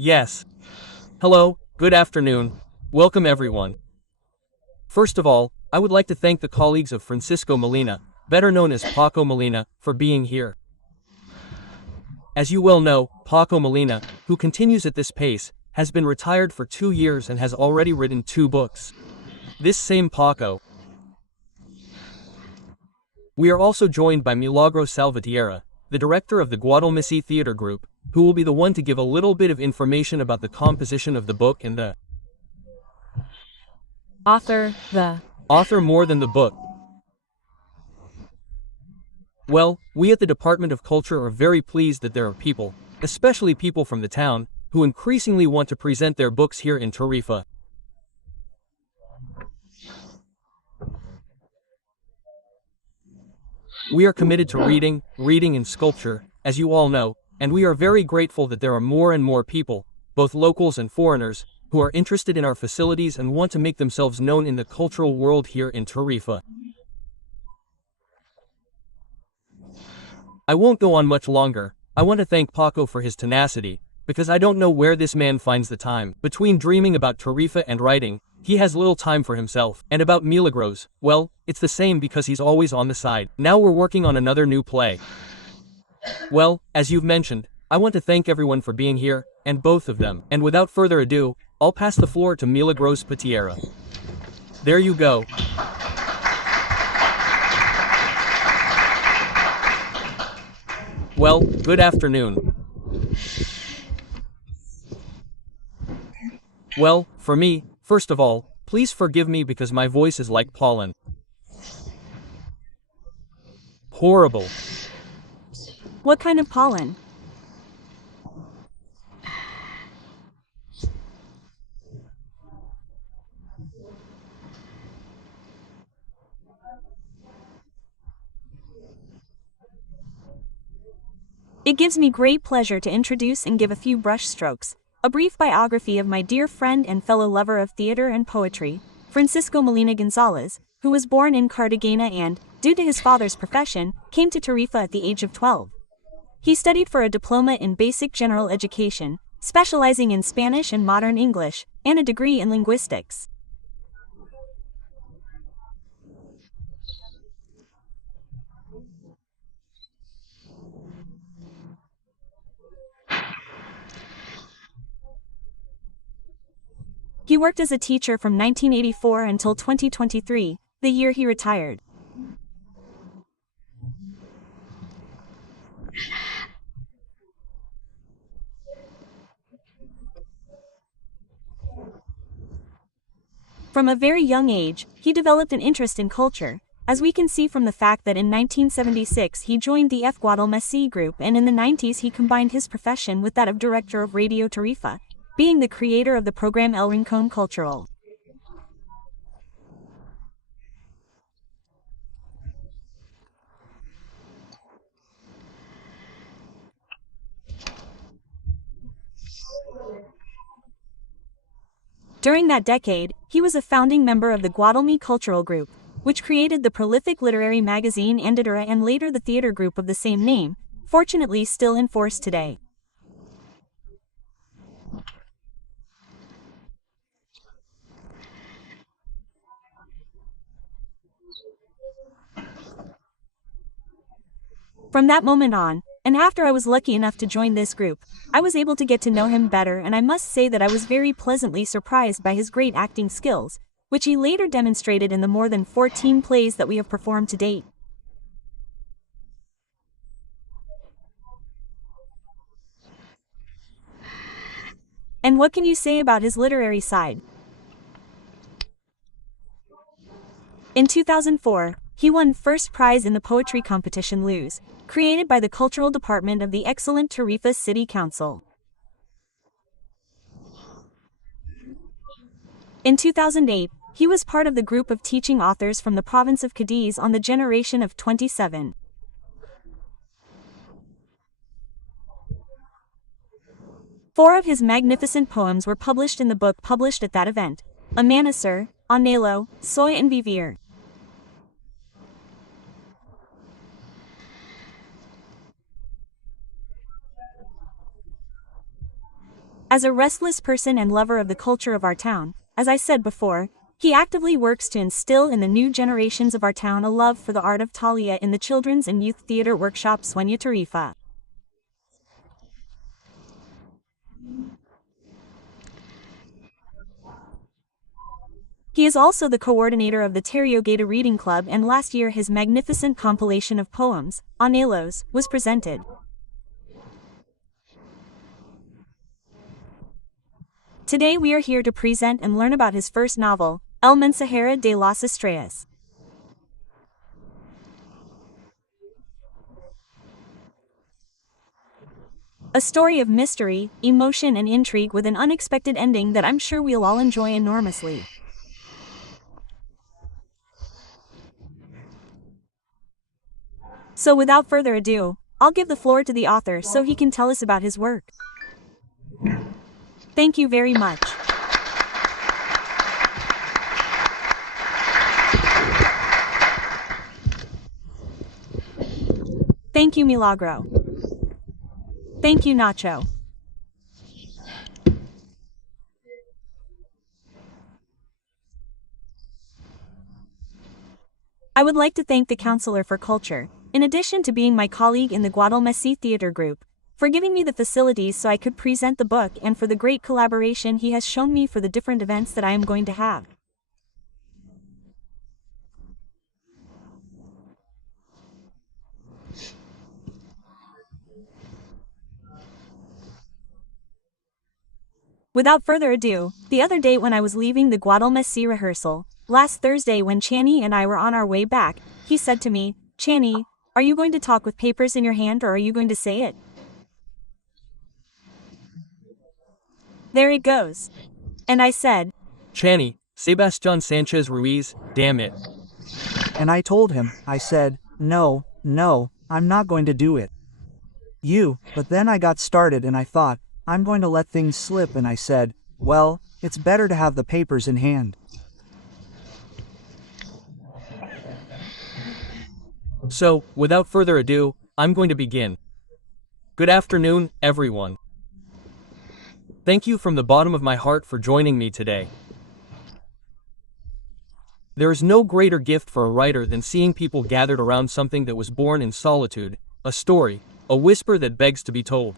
Yes. Hello, good afternoon. Welcome everyone. First of all, I would like to thank the colleagues of Francisco Molina, better known as Paco Molina, for being here. As you well know, Paco Molina, who continues at this pace, has been retired for 2 years and has already written 2 books. This same Paco. We are also joined by Milagros Salvatierra, the director of the Guadalmisi Theater Group, who will be the one to give a little bit of information about the composition of the book and the author more than the book. Well, we at the Department of Culture are very pleased that there are people, especially people from the town, who increasingly want to present their books here in Tarifa. We are committed to reading and sculpture, as you all know, and we are very grateful that there are more and more people, both locals and foreigners, who are interested in our facilities and want to make themselves known in the cultural world here in Tarifa. I won't go on much longer. I want to thank Paco for his tenacity, because I don't know where this man finds the time. Between dreaming about Tarifa and writing, he has little time for himself. And about Milagros, well, it's the same because he's always on the side. Now we're working on another new play. Well, as you've mentioned, I want to thank everyone for being here, and both of them. And without further ado, I'll pass the floor to Milagros Patiera. There you go. Well, good afternoon. Well, for me, first of all, please forgive me because my voice is like pollen. Horrible. What kind of pollen? It gives me great pleasure to introduce and give a few brush strokes, a brief biography of my dear friend and fellow lover of theater and poetry, Francisco Molina Gonzalez, who was born in Cartagena and, due to his father's profession, came to Tarifa at the age of 12. He studied for a diploma in basic general education, specializing in Spanish and modern English, and a degree in linguistics. He worked as a teacher from 1984 until 2023, the year he retired. From a very young age, he developed an interest in culture, as we can see from the fact that in 1976 he joined the F. Guadalmisi group, and in the 90s he combined his profession with that of director of Radio Tarifa, being the creator of the program El Rincón Cultural. During that decade, he was a founding member of the Guadalmisi Cultural Group, which created the prolific literary magazine Andadura and later the theater group of the same name, fortunately still in force today. From that moment on, and after I was lucky enough to join this group, I was able to get to know him better, and I must say that I was very pleasantly surprised by his great acting skills, which he later demonstrated in the more than 14 plays that we have performed to date. And what can you say about his literary side? In 2004, he won first prize in the poetry competition Luz, created by the Cultural Department of the excellent Tarifa City Council. In 2008, he was part of the group of teaching authors from the province of Cadiz on the generation of 27. Four of his magnificent poems were published in the book published at that event: Amanecer, Anhelo, Soy and Vivir. As a restless person and lover of the culture of our town, as I said before, he actively works to instill in the new generations of our town a love for the art of Talia in the children's and youth theater workshop Sueña Tarifa. He is also the coordinator of the Gata Reading Club, and last year his magnificent compilation of poems, Anhelos, was presented. Today we are here to present and learn about his first novel, El Mensajero de las Estrellas. A story of mystery, emotion and intrigue with an unexpected ending that I'm sure we'll all enjoy enormously. So without further ado, I'll give the floor to the author so he can tell us about his work. Thank you very much. Thank you, Milagro. Thank you, Nacho. I would like to thank the Counselor for Culture, in addition to being my colleague in the Guadalmesi Theater Group, for giving me the facilities so I could present the book, and for the great collaboration he has shown me for the different events that I am going to have. Without further ado, the other day when I was leaving the Guadalmesi rehearsal, last Thursday when Channy and I were on our way back, he said to me, "Channy, are you going to talk with papers in your hand or are you going to say it?" There it goes. And I said, Channy, Sebastián Sánchez Ruiz, damn it. And I told him, I said, no, I'm not going to do it. But then I got started and I thought, I'm going to let things slip, and I said, well, it's better to have the papers in hand. So, without further ado, I'm going to begin. Good afternoon, everyone. Thank you from the bottom of my heart for joining me today. There is no greater gift for a writer than seeing people gathered around something that was born in solitude, a story, a whisper that begs to be told.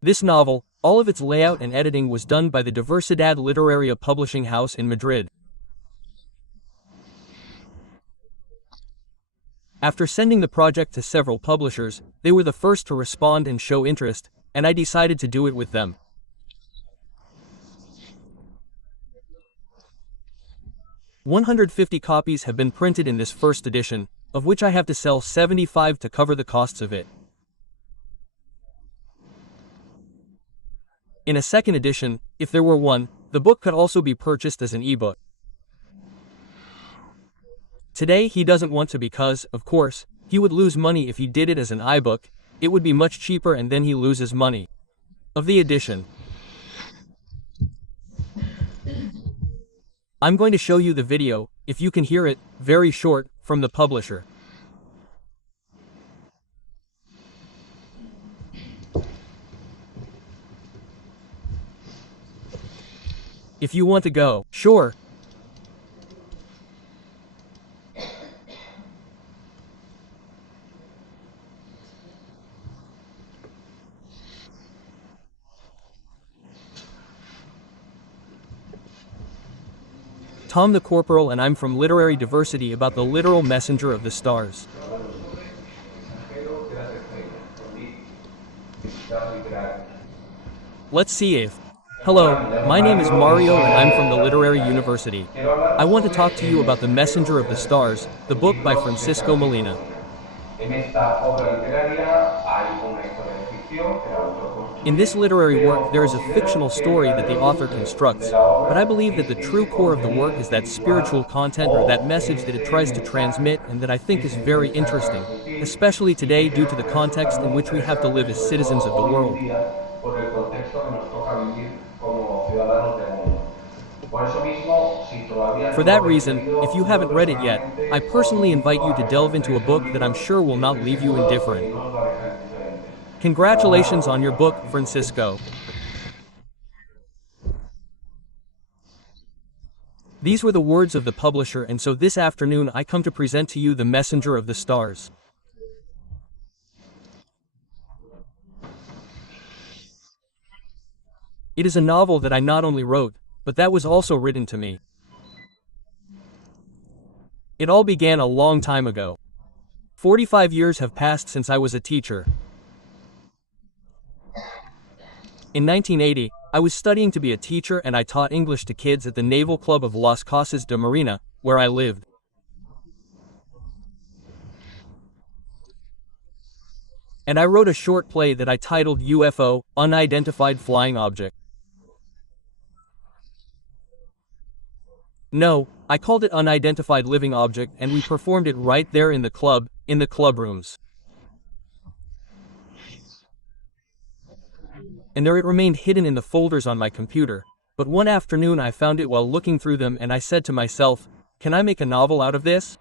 This novel, all of its layout and editing was done by the Diversidad Literaria publishing house in Madrid. After sending the project to several publishers, they were the first to respond and show interest, and I decided to do it with them. "150 copies have been printed in this first edition, of which I have to sell 75 to cover the costs of it. In a second edition, if there were one, the book could also be purchased as an ebook. Today he doesn't want to because, of course, he would lose money if he did it as an iBook. It would be much cheaper and then he loses money. Of the edition. I'm going to show you the video, if you can hear it, very short, from the publisher. If you want to go, sure. Tom the Corporal and I'm from Literary Diversity about the literal messenger of the stars. Let's see if... Hello, my name is Mario and I'm from the Literary University. I want to talk to you about The Messenger of the Stars, the book by Francisco Molina. In this literary work there is a fictional story that the author constructs, but I believe that the true core of the work is that spiritual content or that message that it tries to transmit and that I think is very interesting, especially today due to the context in which we have to live as citizens of the world. Por eso mismo, si todavía For no lo that habéis reason, leído, if you muy haven't read it yet, próximamente I os personally invite invito you a to que os delve into a compréis el book that I'm libro sure will y not estoy leave you seguro de indifferent. que no os va a dejar indiferentes. Congratulations on your Muchas book, gracias, Francisco. Francisco. These were the words of the publisher, and so this afternoon I come to present to you The Messenger of the Stars. It is a novel that I not only wrote, but that was also written to me. It all began a long time ago. 45 years have passed since I was a teacher. In 1980, I was studying to be a teacher and I taught English to kids at the Naval Club of Las Casas de Marina, where I lived. And I wrote a short play that I titled UFO, Unidentified Flying Object. No, I called it Unidentified Living Object, and we performed it right there in the club rooms. And there it remained hidden in the folders on my computer, but one afternoon I found it while looking through them and I said to myself, can I make a novel out of this?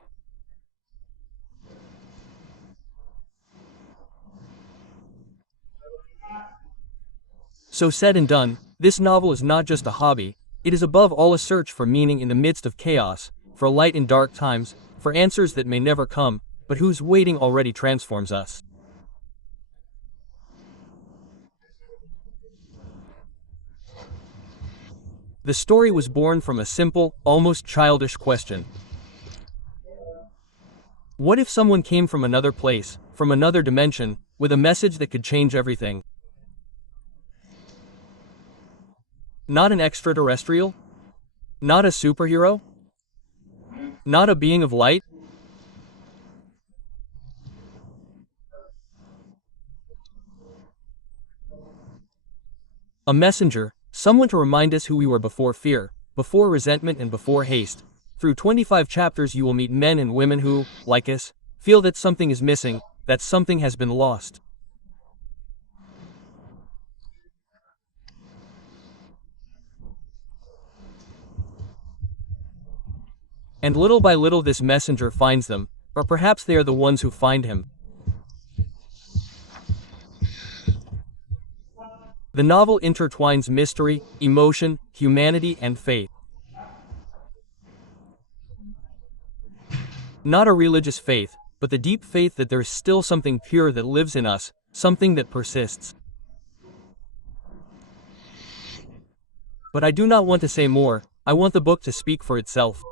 So said and done, this novel is not just a hobby, it is above all a search for meaning in the midst of chaos, for light in dark times, for answers that may never come, but whose waiting already transforms us. The story was born from a simple, almost childish question. What if someone came from another place, from another dimension, with a message that could change everything? Not an extraterrestrial? Not a superhero? Not a being of light? A messenger, someone to remind us who we were before fear, before resentment and before haste. Through 25 chapters you will meet men and women who, like us, feel that something is missing, that something has been lost. And little by little this messenger finds them, or perhaps they are the ones who find him. The novel intertwines mystery, emotion, humanity, and faith. Not a religious faith, but the deep faith that there is still something pure that lives in us, something that persists. But I do not want to say more, I want the book to speak for itself.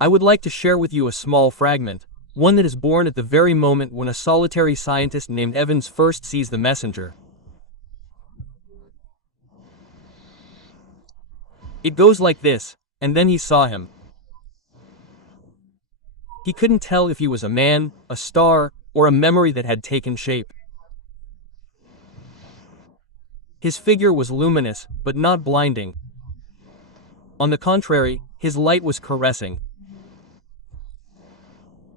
I would like to share with you a small fragment, one that is born at the very moment when a solitary scientist named Evans first sees the messenger. It goes like this, and then he saw him. He couldn't tell if he was a man, a star, or a memory that had taken shape. His figure was luminous, but not blinding. On the contrary, his light was caressing.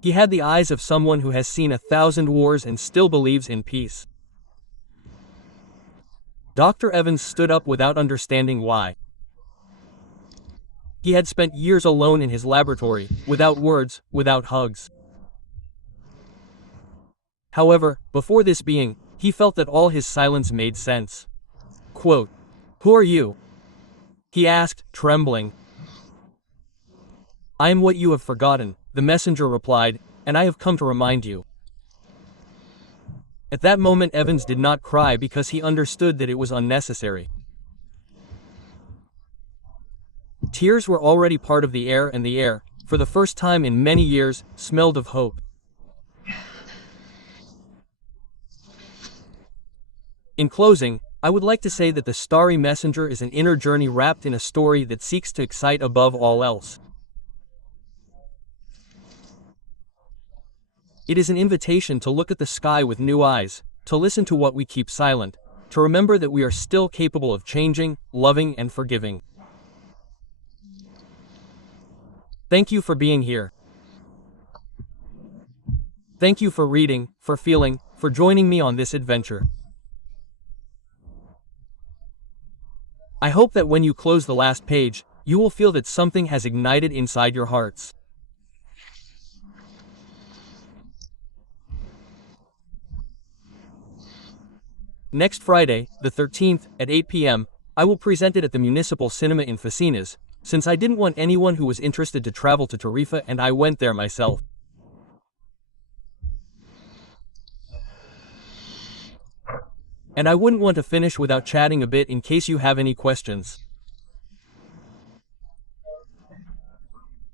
He had the eyes of someone who has seen 1,000 wars and still believes in peace. Dr. Evans stood up without understanding why. He had spent years alone in his laboratory, without words, without hugs. However, before this being, he felt that all his silence made sense. Quote, "Who are you?" he asked, trembling. "I am what you have forgotten," the messenger replied, "and I have come to remind you." At that moment Evans did not cry because he understood that it was unnecessary. Tears were already part of the air, and the air, for the first time in many years, smelled of hope. In closing, I would like to say that The Starry Messenger is an inner journey wrapped in a story that seeks to excite above all else. It is an invitation to look at the sky with new eyes, to listen to what we keep silent, to remember that we are still capable of changing, loving, and forgiving. Thank you for being here. Thank you for reading, for feeling, for joining me on this adventure. I hope that when you close the last page, you will feel that something has ignited inside your hearts. Next Friday, the 13th, at 8 p.m., I will present it at the Municipal Cinema in Ficinas, since I didn't want anyone who was interested to travel to Tarifa and I went there myself. And I wouldn't want to finish without chatting a bit in case you have any questions.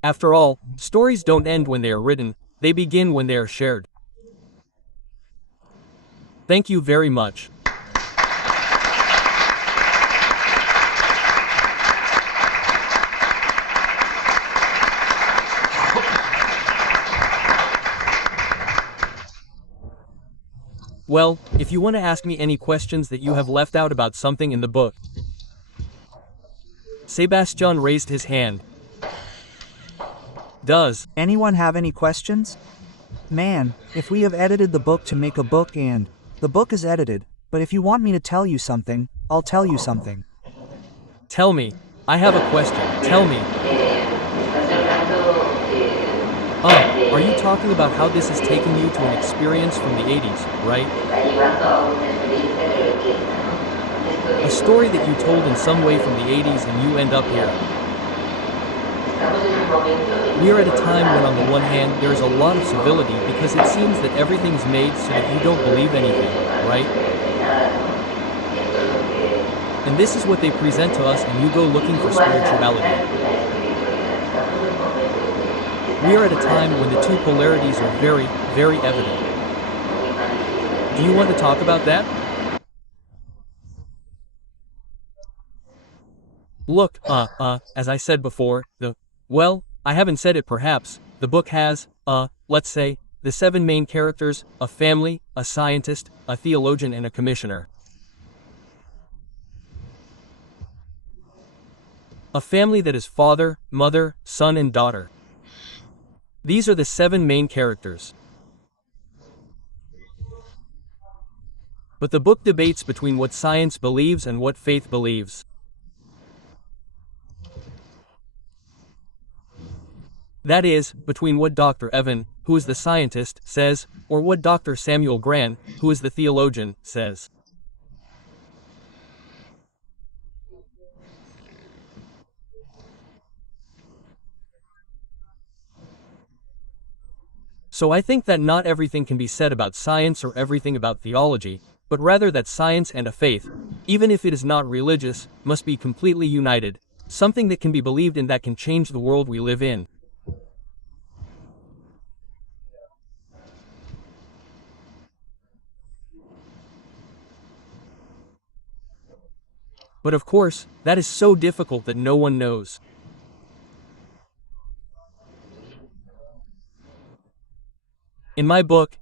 After all, stories don't end when they are written, they begin when they are shared. Thank you very much. Well, if you want to ask me any questions that you have left out about something in the book. Sebastian raised his hand. Does Anyone have any questions? Man, if we have edited the book to make a book and the book is edited, but if you want me to tell you something, I'll tell you something. Tell me. I have a question. Tell me. Are you talking about how this is taking you to an experience from the 80s, right? A story that you told in some way from the 80s and you end up here. We are at a time when on the one hand there is a lot of civility because it seems that everything's made so that you don't believe anything, right? And this is what they present to us and you go looking for spirituality. We are at a time when the two polarities are very, very evident. Do you want to talk about that? Look, as I said before, well, I haven't said it perhaps, the book has, let's say, the 7 main characters, a family, a scientist, a theologian and a commissioner. A family that is father, mother, son and daughter. These are the 7 main characters. But the book debates between what science believes and what faith believes. That is, between what Dr. Evan, who is the scientist, says, or what Dr. Samuel Gran, who is the theologian, says. So I think that not everything can be said about science or everything about theology, but rather that science and a faith, even if it is not religious, must be completely united, something that can be believed in that can change the world we live in. But of course, that is so difficult that no one knows. In my book,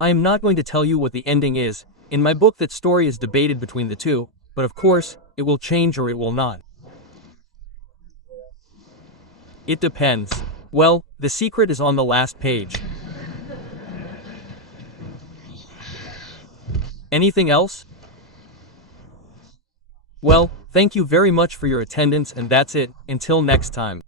I am not going to tell you what the ending is. In my book that story is debated between the two, but of course, it will change or it will not. It depends. Well, the secret is on the last page. Anything else? Well, thank you very much for your attendance and that's it, until next time.